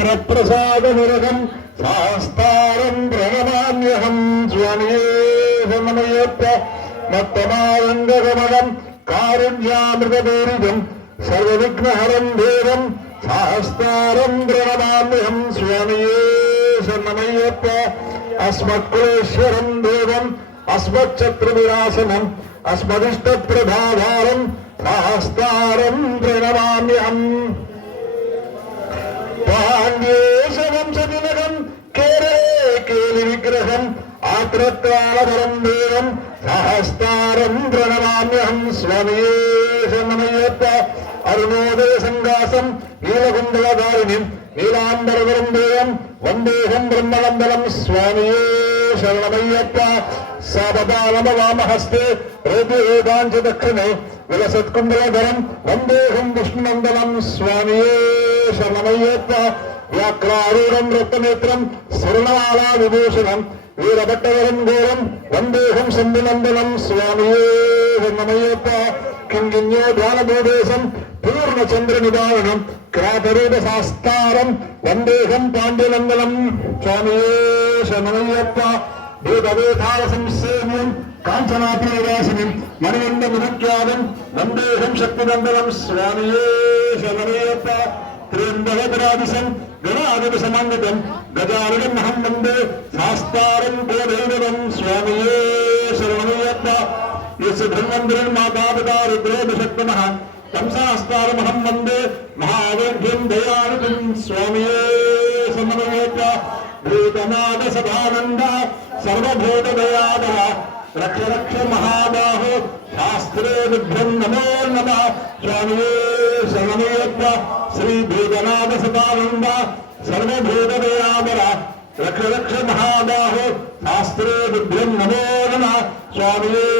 प्रसादनिरतं शास्तारं प्रणमाम्यहं स्वामिये शरणमय्यप्प मत्तमानन्दगमनं कारुण्यामृतपूरितं सर्वविघ्नहरं देवं शास्तारं प्रणमाम्यहं स्वामिये शरणमय्यप्प अस्मत्कुलेश्वरं देवम् अस्मच्छत्रविनाशनम् अस्मदिष्टप्रभाधारं शास्तारं प्रणमाम्यहम् पाण्ड्येशवंशदिनकं केरले केलिविग्रहम् आत्रत्रालपरं देवं शास्तारं प्रणमाम्यहं स्वामिये शरणमय्यप्प अरुणोदयसङ्गासं नीलकुण्डलधारिणीं नीलाम्बरधरं देवं वन्देहं ब्रह्मनन्दनं स्वामिये शरणमय्यप्प सापदानमवामहस्ते रोगिवेदाञ्च दक्षिणे विलसत्कुण्डलधरं वन्देहं विष्णुनन्दनं स्वामिये शरणमय्यप्प व्याक्रारूढं रत्ननेत्रं स्वर्णमाला विभूषणं वीरभट्टवरं घोरं वन्देहं शम्भुनन्दनं स्वामिये शरणमय्यप्प किङ्गिन्योद्वानभूदेशं पूर्णचन्द्रनिदानं क्रातरूपशास्तारं वन्देहं पाण्ड्यनन्दनं स्वामिये शरणमय्यप्प भूतवेतालसंसेव्यं काञ्चनातीरासिनीं मणिवण्डमुख्यातं वन्देहं शक्तिनन्दनं स्वामिये शरणमय्यप्प त्र्यम्बकरादिशं गणाधिपसमन्वितं गजाननमहं वन्दे शास्तारं गोदैवतं स्वामिये शरणमय्यप्प यस्य धन्वन्तरिं मातापिता रुद्रोऽभिषक्तमः तं शास्तारमहं वन्दे महावेद्यं दयानिधिं स्वामिये शरणमय्यप्प भूतनाथ सदानन्द सर्वभूतदयाधर रक्ष रक्ष महाबाहो शास्त्रे विभ्रं नमो नमः स्वामिये शरणमय्यप्प श्री भूतनाथ सदानन्द सर्वभूतदयाधर रक्ष रक्ष महाबाहो शास्त्रे विभ्रं नमो नमः स्वामिये